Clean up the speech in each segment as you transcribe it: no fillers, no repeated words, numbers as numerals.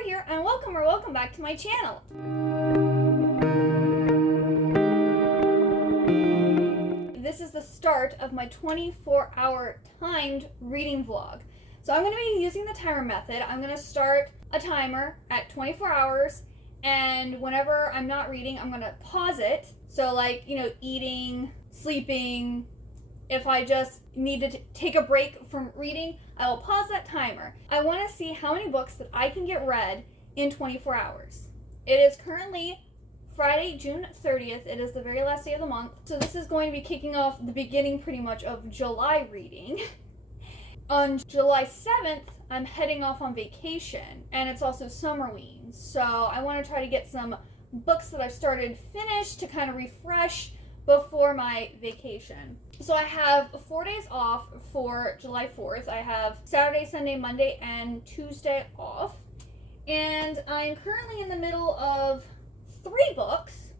Sarah here, and welcome back to my channel. This is the start of my 24-hour timed reading vlog. So I'm going to be using the timer method. I'm going to start a timer at 24 hours, and whenever I'm not reading, I'm going to pause it. So like, eating, sleeping, if I just need to take a break from reading, I will pause that timer. I want to see how many books that I can get read in 24 hours. It is currently Friday, June 30th. It is the very last day of the month. So this is going to be kicking off the beginning pretty much of July reading. On July 7th, I'm heading off on vacation, and it's also Summerween. So I want to try to get some books that I've started finished to kind of refresh before my vacation. So I have 4 days off for July 4th. I have Saturday, Sunday, Monday, and Tuesday off. And I'm currently in the middle of 3 books.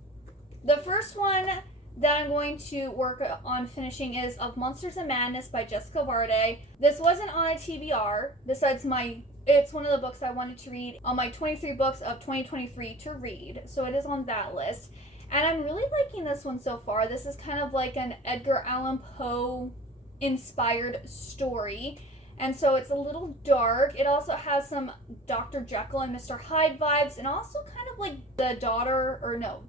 The first one that I'm going to work on finishing is Of Monsters and Madness by Jessica Varday. This wasn't on a TBR, besides it's one of the books I wanted to read on my 23 books of 2023 to read. So it is on that list. And I'm really liking this one so far. This is kind of like an Edgar Allan Poe inspired story. And so it's a little dark. It also has some Dr. Jekyll and Mr. Hyde vibes, and also kind of like the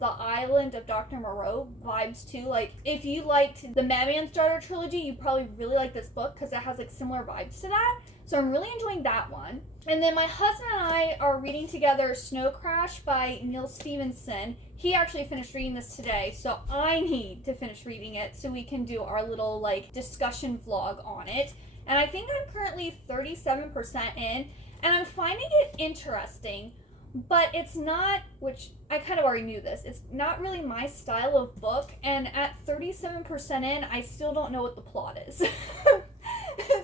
Island of Dr. Moreau vibes too. Like, if you liked the Madman's Daughter trilogy, you probably really like this book because it has like similar vibes to that. So I'm really enjoying that one. And then my husband and I are reading together Snow Crash by Neal Stephenson. He actually finished reading this today, so I need to finish reading it so we can do our little like discussion vlog on it. And I think I'm currently 37% in, and I'm finding it interesting, but it's not, which I kind of already knew this, it's not really my style of book, and at 37% in, I still don't know what the plot is.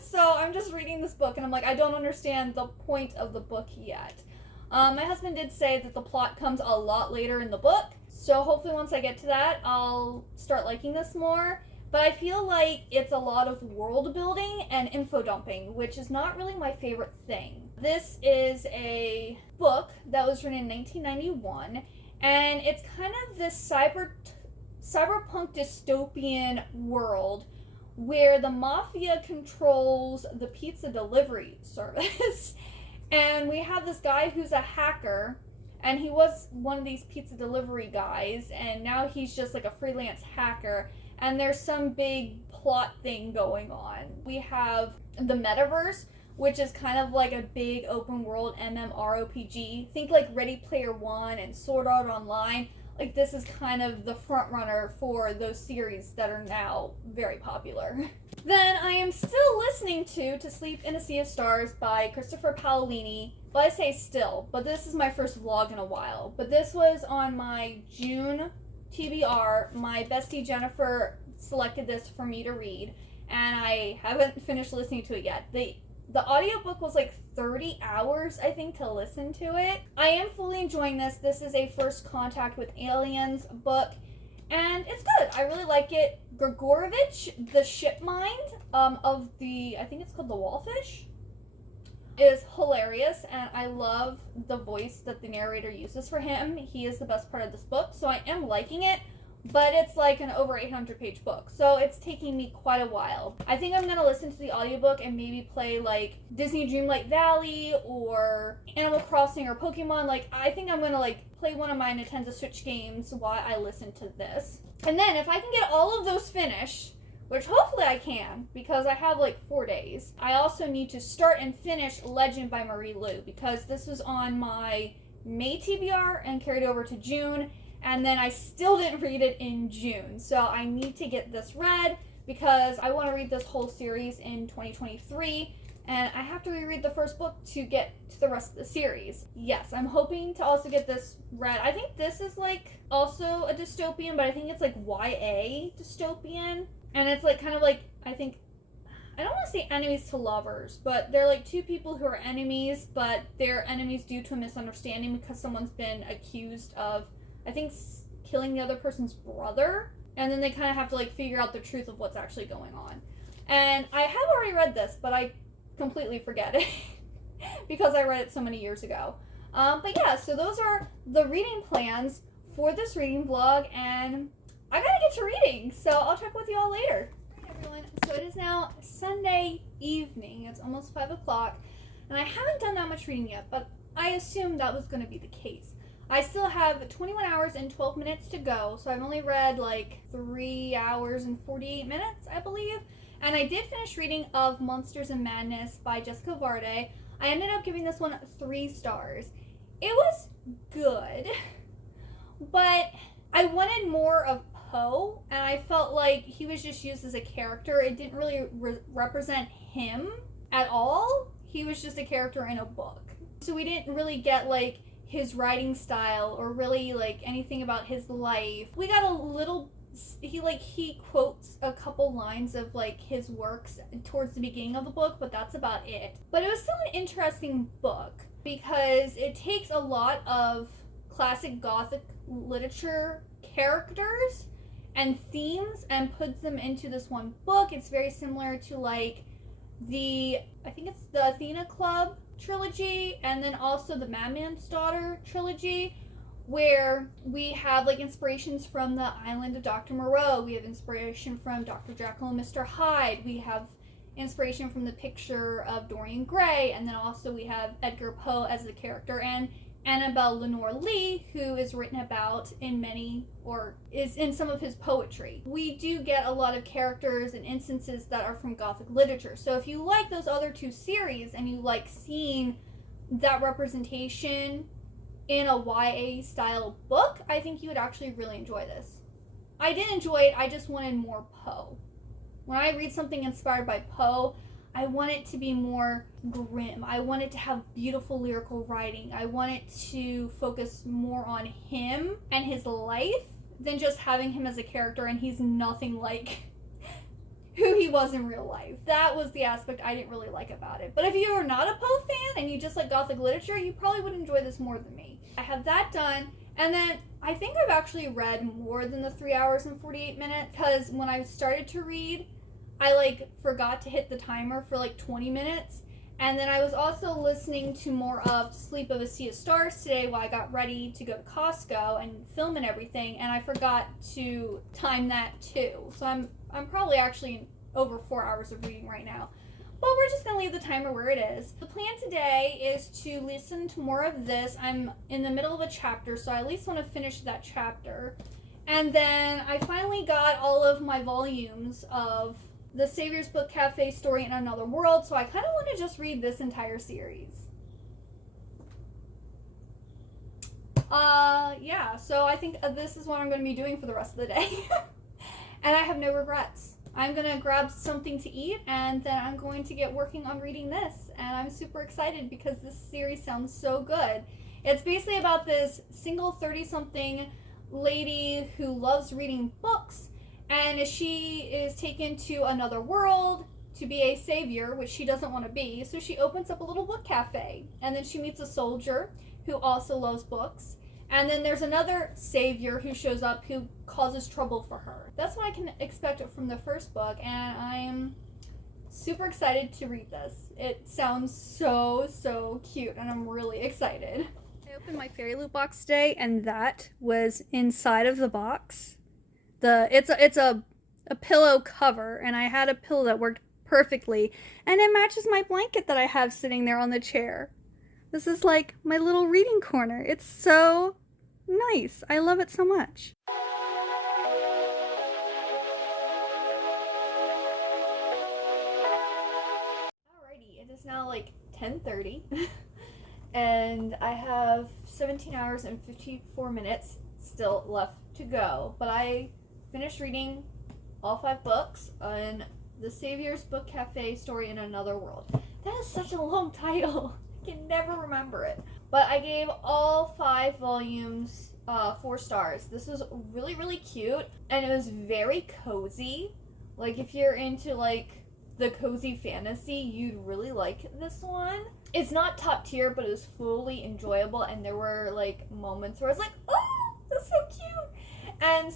So I'm just reading this book, and I'm like, I don't understand the point of the book yet. My husband did say that the plot comes a lot later in the book, so hopefully once I get to that, I'll start liking this more. But I feel like it's a lot of world building and info dumping, which is not really my favorite thing. This is a book that was written in 1991, and it's kind of this cyberpunk dystopian world where the mafia controls the pizza delivery service. And we have this guy who's a hacker, and he was one of these pizza delivery guys, and now he's just like a freelance hacker. And there's some big plot thing going on. We have the metaverse, which is kind of like a big open world MMORPG. Think like Ready Player One and Sword Art Online. Like, this is kind of the front runner for those series that are now very popular. Then I am still listening to Sleep in a Sea of Stars by Christopher Paolini. Well, I say still, but this is my first vlog in a while. But this was on my June TBR. My bestie Jennifer selected this for me to read, and I haven't finished listening to it yet. The audiobook was like 30 hours, I think, to listen to it. I am fully enjoying this. This is a First Contact with Aliens book, and it's good. I really like it. Grigorovich, the ship mind of I think it's called the Wallfish, is hilarious, and I love the voice that the narrator uses for him. He is the best part of this book, so I am liking it, but it's like an over 800-page book, so it's taking me quite a while. I think I'm going to listen to the audiobook and maybe play like Disney Dreamlight Valley or Animal Crossing or Pokemon. Like, I think I'm going to like play one of my Nintendo Switch games while I listen to this. And then if I can get all of those finished, which hopefully I can, because I have like 4 days. I also need to start and finish Legend by Marie Lu, because this was on my May TBR and carried over to June, and then I still didn't read it in June. So I need to get this read, because I want to read this whole series in 2023, and I have to reread the first book to get to the rest of the series. Yes, I'm hoping to also get this read. I think this is like also a dystopian, but I think it's like YA dystopian. And it's like kind of like, I don't want to say enemies to lovers, but they're like two people who are enemies, but they're enemies due to a misunderstanding because someone's been accused of, I think, killing the other person's brother. And then they kind of have to like figure out the truth of what's actually going on. And I have already read this, but I completely forget it because I read it so many years ago. But yeah, so those are the reading plans for this reading vlog, and I gotta get to reading, so I'll check with you all later. Alright, everyone, so it is now Sunday evening. It's almost 5 o'clock, and I haven't done that much reading yet, but I assumed that was going to be the case. I still have 21 hours and 12 minutes to go, so I've only read like 3 hours and 48 minutes, I believe. And I did finish reading Of Monsters and Madness by Jessica Varday. I ended up giving this one 3 stars. It was good, but I wanted more of Poe, and I felt like he was just used as a character. It didn't really represent him at all. He was just a character in a book. So we didn't really get like his writing style or really like anything about his life. We got a little, he quotes a couple lines of like his works towards the beginning of the book, but that's about it. But it was still an interesting book because it takes a lot of classic Gothic literature characters and themes and puts them into this one book. It's very similar to like I think it's the Athena Club trilogy, and then also the Madman's Daughter trilogy, where we have like inspirations from the Island of Dr. Moreau. We have inspiration from Dr. Jekyll and Mr. Hyde. We have inspiration from the picture of Dorian Gray, and then also we have Edgar Poe as the character, and Annabelle Lenore Lee, who is written about in is in some of his poetry. We do get a lot of characters and instances that are from Gothic literature. So if you like those other 2 series and you like seeing that representation in a YA style book, I think you would actually really enjoy this. I did enjoy it, I just wanted more Poe. When I read something inspired by Poe, I want it to be more grim. I want it to have beautiful lyrical writing. I want it to focus more on him and his life than just having him as a character and he's nothing like who he was in real life. That was the aspect I didn't really like about it. But if you are not a Poe fan and you just like Gothic literature, you probably would enjoy this more than me. I have that done, and then I think I've actually read more than the 3 hours and 48 minutes, because when I started to read, I like forgot to hit the timer for like 20 minutes. And then I was also listening to more of Sleep of a Sea of Stars today while I got ready to go to Costco and film and everything, and I forgot to time that too. So I'm probably actually over 4 hours of reading right now. But we're just gonna leave the timer where it is. The plan today is to listen to more of this. I'm in the middle of a chapter, so I at least want to finish that chapter. And then I finally got all of my volumes of the Savior's Book Cafe Story in Another World, so I kind of want to just read this entire series. Yeah, so I think this is what I'm going to be doing for the rest of the day. And I have no regrets. I'm going to grab something to eat, and then I'm going to get working on reading this. And I'm super excited because this series sounds so good. It's basically about this single 30-something lady who loves reading books, and she is taken to another world to be a savior, which she doesn't want to be. So she opens up a little book cafe, and then she meets a soldier who also loves books. And then there's another savior who shows up who causes trouble for her. That's what I can expect from the first book, and I'm super excited to read this. It sounds so cute, and I'm really excited. I opened my Fairy Loot box today, and that was inside of the box. It's a pillow cover, and I had a pillow that worked perfectly, and it matches my blanket that I have sitting there on the chair. This is like my little reading corner. It's so nice. I love it so much. Alrighty, it is now like 10:30 and I have 17 hours and 54 minutes still left to go, but I finished reading all 5 books on the Savior's Book Cafe Story in Another World. That is such a long title. I can never remember it. But I gave all 5 volumes 4 stars. This was really cute, and it was very cozy. Like, if you're into like the cozy fantasy, you'd really like this one. It's not top tier, but it was fully enjoyable, and there were like moments where I was like, oh, that's so cute. And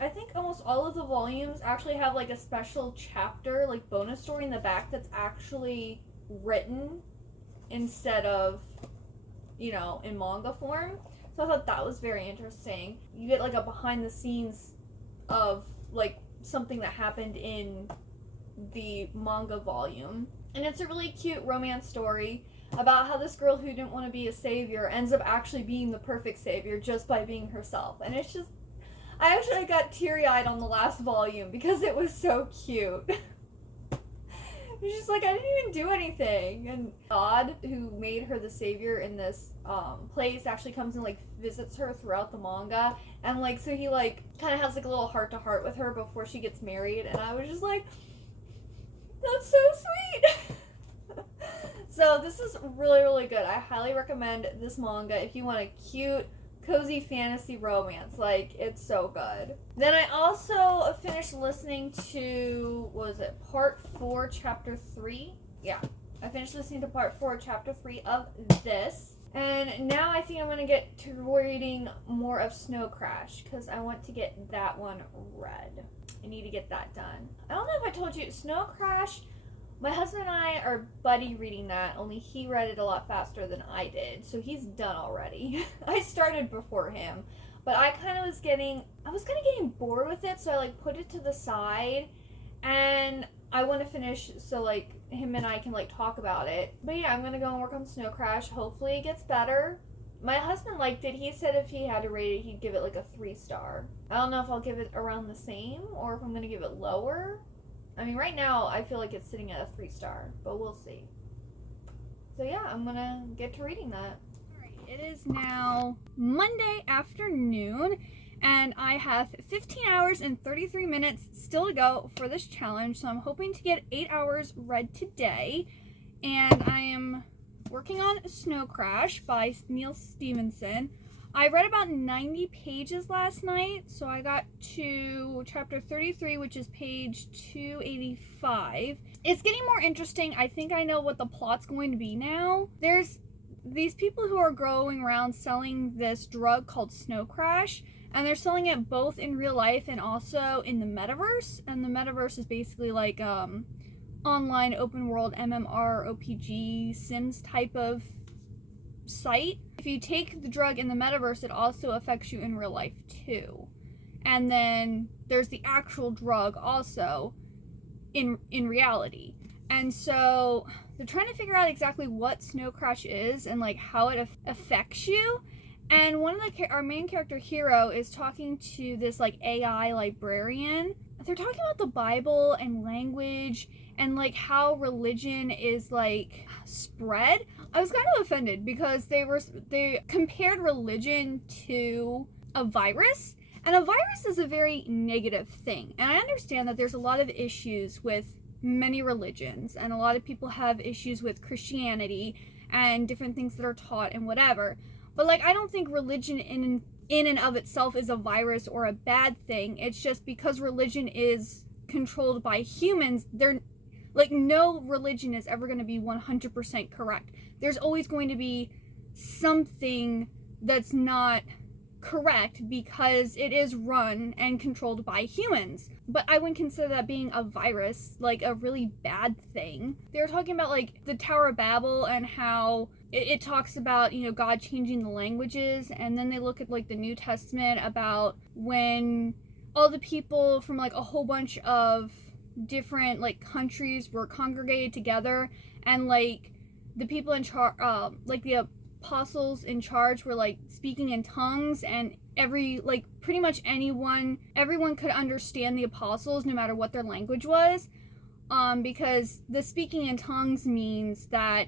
I think almost all of the volumes actually have like a special chapter, like bonus story in the back that's actually written instead of you know, in manga form. So I thought that was very interesting. You get like a behind the scenes of like something that happened in the manga volume. And it's a really cute romance story about how this girl who didn't want to be a savior ends up actually being the perfect savior just by being herself. And it's just, I actually got teary-eyed on the last volume because it was so cute. It's just like, I didn't even do anything. And God, who made her the savior in this place, actually comes and like visits her throughout the manga. And like, so he like kind of has like a little heart-to-heart with her before she gets married. And I was just like, that's so sweet. So this is really, really good. I highly recommend this manga if you want a cute, cozy fantasy romance. Like, it's so good. Then I also finished listening to, what was it, part 4, chapter 3? Yeah, I finished listening to part 4, chapter 3 of this. And now I think I'm going to get to reading more of Snow Crash, because I want to get that one read. I need to get that done. I don't know if I told you, Snow Crash, my husband and I are buddy reading that, only he read it a lot faster than I did, so he's done already. I started before him, but I kind of was getting bored with it, so I like put it to the side, and I want to finish so like him and I can like talk about it. But yeah, I'm going to go and work on Snow Crash. Hopefully it gets better. My husband liked it. He said if he had to rate it, he'd give it like a 3-star. I don't know if I'll give it around the same or if I'm going to give it lower. I mean, right now, I feel like it's sitting at a 3-star, but we'll see. So yeah, I'm gonna get to reading that. Alright, it is now Monday afternoon, and I have 15 hours and 33 minutes still to go for this challenge, so I'm hoping to get 8 hours read today. And I am working on Snow Crash by Neil Stevenson. I read about 90 pages last night, so I got to chapter 33, which is page 285. It's getting more interesting. I think I know what the plot's going to be now. There's these people who are going around selling this drug called Snow Crash, and they're selling it both in real life and also in the metaverse. And the metaverse is basically like online open world MMORPG Sims type of site. If you take the drug in the metaverse, it also affects you in real life too. And then there's the actual drug also in reality. And so they're trying to figure out exactly what Snow Crash is and like how it affects you. And one of our main character Hero is talking to this like AI librarian. They're talking about the Bible and language and like how religion is like spread. I was kind of offended because they compared religion to a virus, and a virus is a very negative thing. And I understand that there's a lot of issues with many religions, and a lot of people have issues with Christianity and different things that are taught and whatever. But like, I don't think religion in and of itself is a virus or a bad thing. It's just because religion is controlled by humans, they're like, no religion is ever going to be 100% correct. There's always going to be something that's not correct because it is run and controlled by humans. But I wouldn't consider that being a virus, like a really bad thing. They were talking about like the Tower of Babel and how it talks about, you know, God changing the languages. And then they look at like the New Testament about when all the people from like a whole bunch of different like countries were congregated together, and like the people in charge, like the apostles in charge were like speaking in tongues, and pretty much everyone could understand the apostles no matter what their language was, because the speaking in tongues means that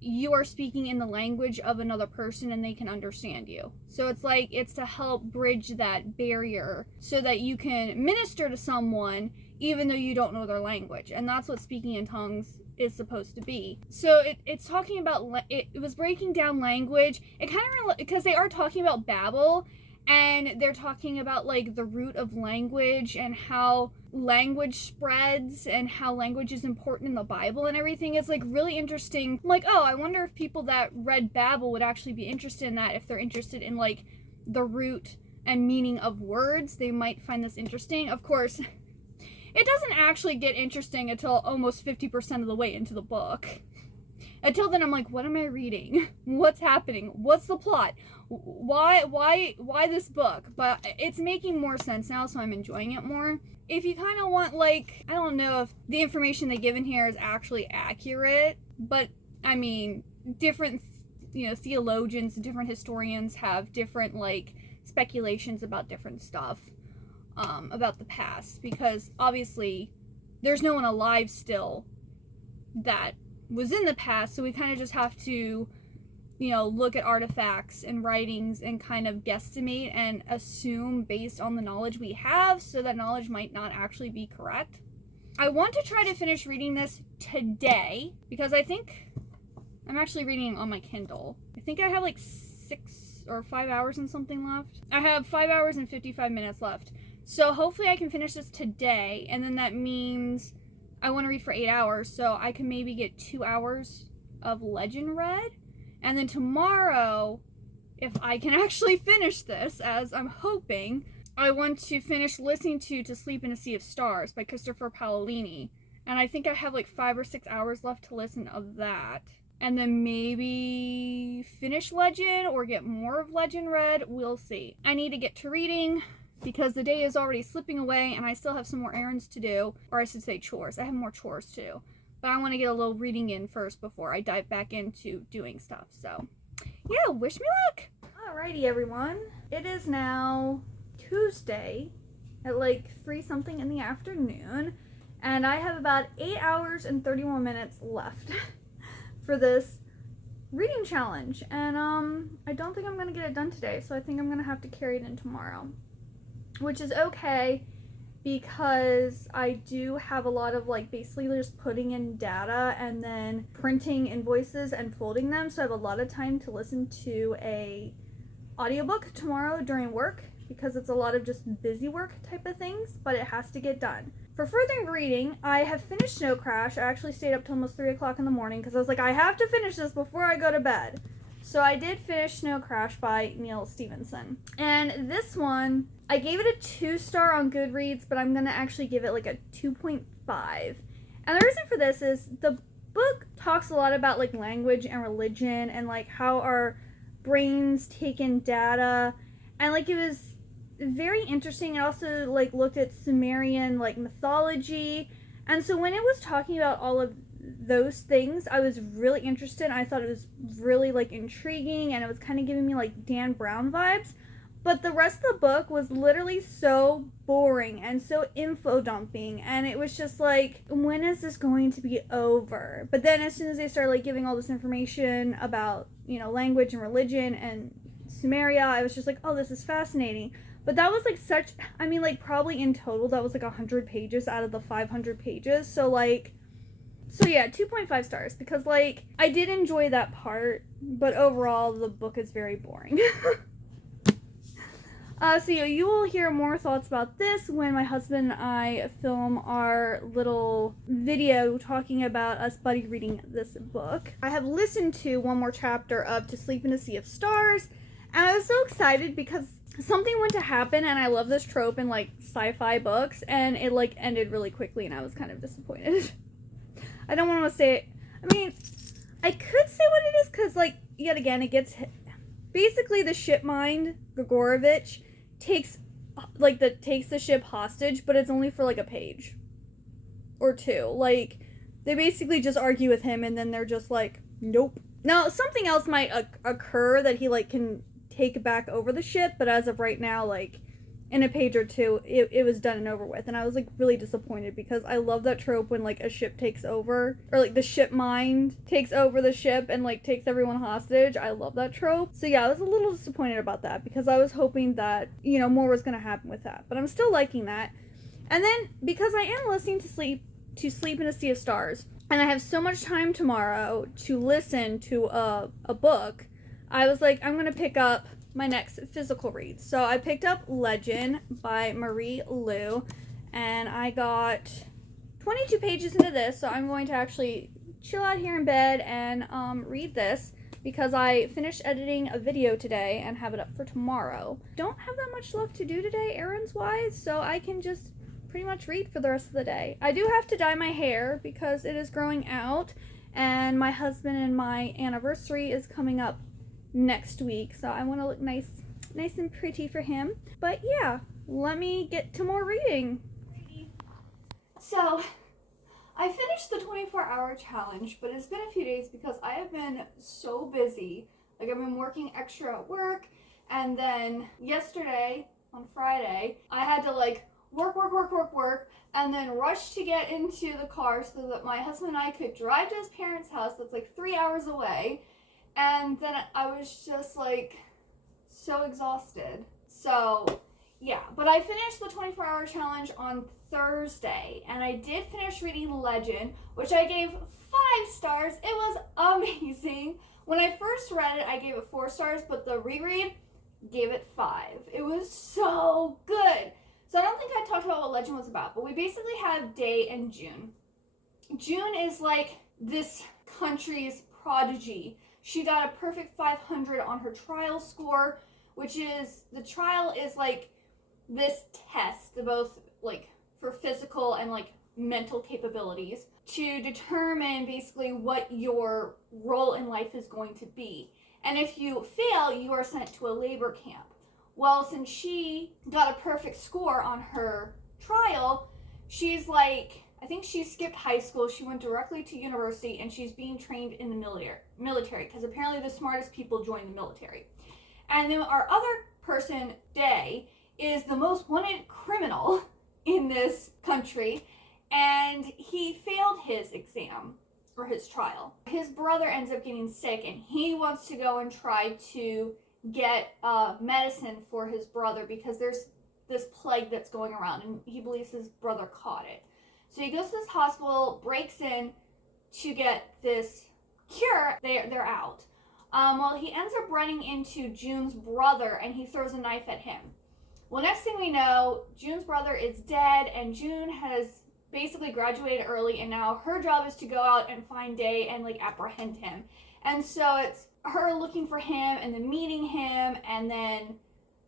you are speaking in the language of another person and they can understand you. So it's to help bridge that barrier so that you can minister to someone even though you don't know their language. And that's what speaking in tongues is supposed to be. So it's talking about, it was breaking down language. It kind of, because they are talking about Babel, and they're talking about like the root of language and how language spreads and how language is important in the Bible and everything. It's like really interesting. I'm like, oh, I wonder if people that read Babel would actually be interested in that. If they're interested in like the root and meaning of words, they might find this interesting. Of course, it doesn't actually get interesting until almost 50% of the way into the book. Until then, I'm like, what am I reading? What's happening? What's the plot? Why this book? But it's making more sense now, so I'm enjoying it more. If you kind of want, like, I don't know if the information they give in here is actually accurate, but I mean, different, theologians and different historians have different, like, speculations about different stuff, about the past, because obviously there's no one alive still that was in the past, so we kind of just have to, look at artifacts and writings and kind of guesstimate and assume based on the knowledge we have, so that knowledge might not actually be correct. I want to try to finish reading this today, because I think I'm actually reading on my Kindle. I think I have like 6 or 5 hours and something left. I have 5 hours and 55 minutes left. So hopefully I can finish this today, and then that means I want to read for 8 hours, so I can maybe get 2 hours of Legend read. And then tomorrow, if I can actually finish this, as I'm hoping, I want to finish listening to Sleep in a Sea of Stars by Christopher Paolini. And I think I have like 5 or 6 hours left to listen of that. And then maybe finish Legend or get more of Legend read. We'll see. I need to get to reading because the day is already slipping away and I still have some more errands to do. Or I should say chores. I have more chores to do. But I want to get a little reading in first before I dive back into doing stuff. So, yeah, wish me luck. Alrighty, everyone. It is now Tuesday at like 3 something in the afternoon. And I have about 8 hours and 31 minutes left for this reading challenge. And I don't think I'm going to get it done today. So I think I'm going to have to carry it in tomorrow. Which is okay, because I do have a lot of like basically just putting in data and then printing invoices and folding them, so I have a lot of time to listen to a audiobook tomorrow during work, because it's a lot of just busy work type of things, but it has to get done. For further reading, I have finished Snow Crash. I actually stayed up till almost 3 o'clock in the morning because I was like, I have to finish this before I go to bed. So I did finish Snow Crash by Neal Stephenson. And this one, I gave it a 2-star on Goodreads, but I'm going to actually give it like a 2.5. And the reason for this is the book talks a lot about like language and religion and like how our brains take in data. And like it was very interesting. It also like looked at Sumerian like mythology. And so when it was talking about all of those things, I was really interested. I thought it was really like intriguing, and it was kind of giving me like Dan Brown vibes. But the rest of the book was literally so boring and so info dumping, and it was just like, when is this going to be over? But then as soon as they started like giving all this information about, language and religion and Sumeria, I was just like, oh, this is fascinating. But that was like probably in total that was like 100 pages out of the 500 pages. So yeah, 2.5 stars, because like I did enjoy that part, but overall the book is very boring. So yeah, you will hear more thoughts about this when my husband and I film our little video talking about us buddy reading this book. I have listened to one more chapter of To Sleep in a Sea of Stars, and I was so excited because something went to happen, and I love this trope in like sci-fi books, and it like ended really quickly, and I was kind of disappointed. I don't want to say it. I mean, I could say what it is, because like, yet again, it gets basically the ship mind, Grigorovich, takes the ship hostage, but it's only for like a page or 2. Like, they basically just argue with him, and then they're just like, nope. Now, something else might occur that he like can take back over the ship, but as of right now, like, in a page or 2, it was done and over with. And I was like really disappointed, because I love that trope when like a ship takes over, or like the ship mind takes over the ship and like takes everyone hostage. I love that trope. So yeah, I was a little disappointed about that, because I was hoping that, more was going to happen with that. But I'm still liking that. And then, because I am listening to Sleep in a Sea of Stars, and I have so much time tomorrow to listen to a book, I was like, I'm going to pick up my next physical read. So I picked up Legend by Marie Lu, and I got 22 pages into this, so I'm going to actually chill out here in bed and read this, because I finished editing a video today and have it up for tomorrow. Don't have that much left to do today errands wise, so I can just pretty much read for the rest of the day. I do have to dye my hair because it is growing out, And my husband and my anniversary is coming up next week, so I want to look nice and pretty for him. But yeah, let me get to more reading. So I finished the 24-hour challenge, but it's been a few days because I have been so busy. Like, I've been working extra at work, and then yesterday, on Friday, I had to like work, and then rush to get into the car so that my husband and I could drive to his parents' house that's like 3 hours away. And then I was just like so exhausted. So yeah, but I finished the 24-hour challenge on Thursday, and I did finish reading Legend, which I gave 5 stars. It was amazing. When I first read it, I gave it 4 stars, but the reread gave it 5. It was so good. So I don't think I talked about what Legend was about, but we basically have Day and June. June is like this country's prodigy. She got a perfect 500 on her trial score, which is, the trial is like this test, both like for physical and like mental capabilities, to determine basically what your role in life is going to be. And if you fail, you are sent to a labor camp. Well, since she got a perfect score on her trial, she's like, I think she skipped high school, she went directly to university, and she's being trained in the military, because apparently the smartest people join the military. And then our other person, Day, is the most wanted criminal in this country, and he failed his exam, or his trial. His brother ends up getting sick, and he wants to go and try to get medicine for his brother because there's this plague that's going around, and he believes his brother caught it. So he goes to this hospital, breaks in to get this cure. They're out. Well, he ends up running into June's brother, and he throws a knife at him. Well, next thing we know, June's brother is dead, and June has basically graduated early, and now her job is to go out and find Day and like apprehend him. And so it's her looking for him and then meeting him, and then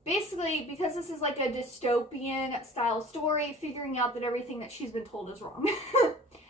basically, because this is like a dystopian style story, figuring out that everything that she's been told is wrong.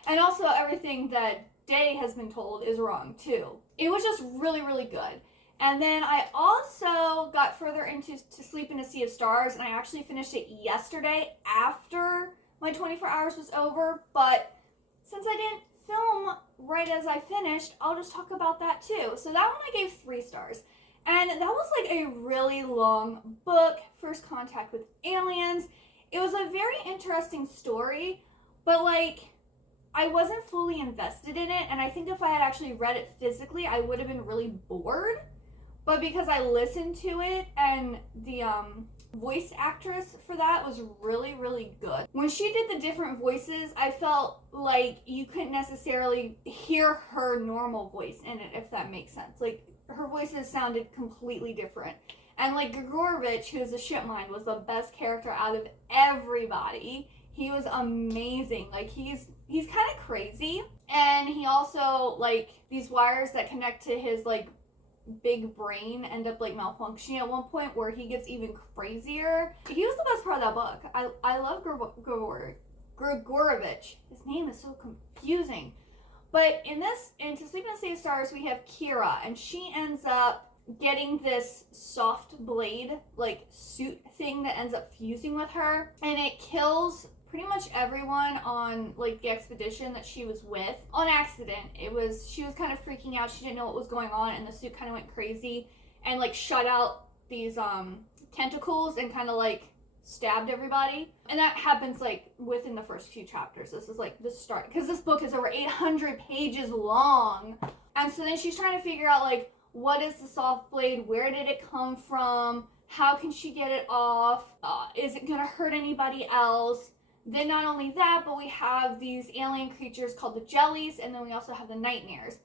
And also everything that Day has been told is wrong too. It was just really, really good. And then I also got further into To Sleep in a Sea of Stars, and I actually finished it yesterday after my 24 hours was over, but since I didn't film right as I finished, I'll just talk about that too. So that one I gave 3 stars. And that was like a really long book, First Contact with Aliens. It was a very interesting story, but like, I wasn't fully invested in it, and I think if I had actually read it physically, I would have been really bored. But because I listened to it, and the voice actress for that was really, really good. When she did the different voices, I felt like you couldn't necessarily hear her normal voice in it, if that makes sense. Like, her voices sounded completely different. And like Grigorovich, who's a ship mind, was the best character out of everybody. He was amazing. Like, he's kind of crazy, and he also, like, these wires that connect to his like big brain end up like malfunctioning at one point where he gets even crazier. He was the best part of that book. I love Grigorovich. His name is so confusing. But in To Sleep in the Sea of Stars, we have Kira, and she ends up getting this soft blade like suit thing that ends up fusing with her, and it kills pretty much everyone on like the expedition that she was with on accident. She was kind of freaking out. She didn't know what was going on, and the suit kind of went crazy and like shut out these tentacles and kind of like stabbed everybody. And that happens like within the first few chapters. This is like the start, because this book is over 800 pages long. And so then she's trying to figure out like, what is the soft blade? Where did it come from? How can she get it off? Is it gonna hurt anybody else? Then not only that, but we have these alien creatures called the Jellies, and then we also have the Nightmares.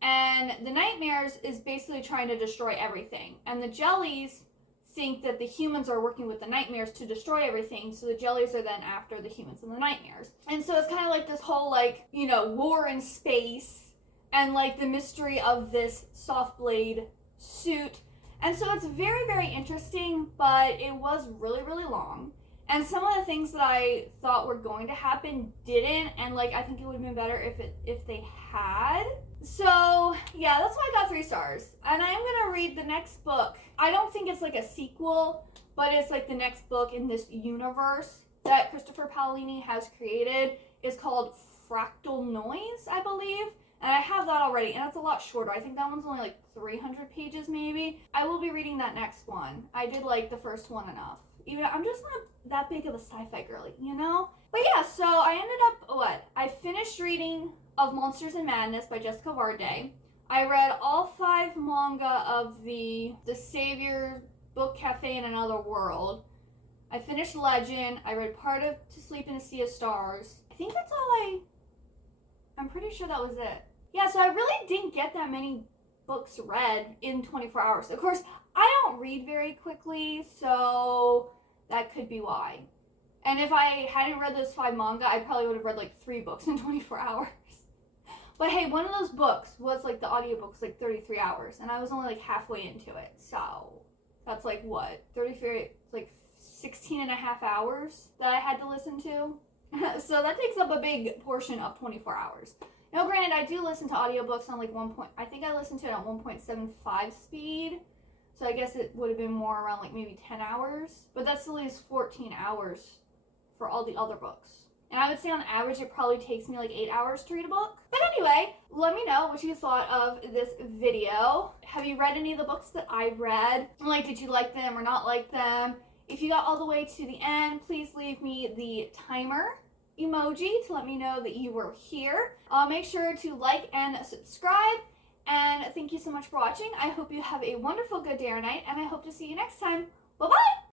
And the Nightmares is basically trying to destroy everything. And the Jellies think that the humans are working with the Nightmares to destroy everything, so the Jellies are then after the humans and the Nightmares. And so it's kind of like this whole like, you know, war in space, and like the mystery of this soft blade suit. And so it's very, very interesting, but it was really, really long. And some of the things that I thought were going to happen didn't, and like I think it would have been better if they had. So, yeah, that's why I got 3 stars. And I'm gonna read the next book. I don't think it's like a sequel, but it's like the next book in this universe that Christopher Paolini has created. It's called Fractal Noise, I believe. And I have that already, and it's a lot shorter. I think that one's only like 300 pages maybe. I will be reading that next one. I did like the first one enough. Even I'm just not that big of a sci-fi girly, you know? But yeah, so I ended up, I finished reading Of Monsters and Madness by Jessica Varday. I read all 5 manga of the Savior Book Cafe in Another World. I finished Legend. I read part of To Sleep in a Sea of Stars. I think that's all I'm pretty sure that was it. Yeah, so I really didn't get that many books read in 24 hours. Of course, I don't read very quickly, so that could be why. And if I hadn't read those 5 manga, I probably would have read like 3 books in 24 hours. But hey, one of those books was like the audiobook was like 33 hours, and I was only like halfway into it. So that's like what? 33, like 16 and a half hours that I had to listen to. So that takes up a big portion of 24 hours. Now, granted, I do listen to audiobooks on like I think I listened to it on 1.75 speed. So I guess it would have been more around like maybe 10 hours. But that still leaves 14 hours for all the other books. And I would say on average it probably takes me like 8 hours to read a book. But anyway, let me know what you thought of this video. Have you read any of the books that I read? Like, did you like them or not like them? If you got all the way to the end, please leave me the timer emoji to let me know that you were here. Make sure to like and subscribe. And thank you so much for watching. I hope you have a wonderful good day or night, and I hope to see you next time. Bye-bye!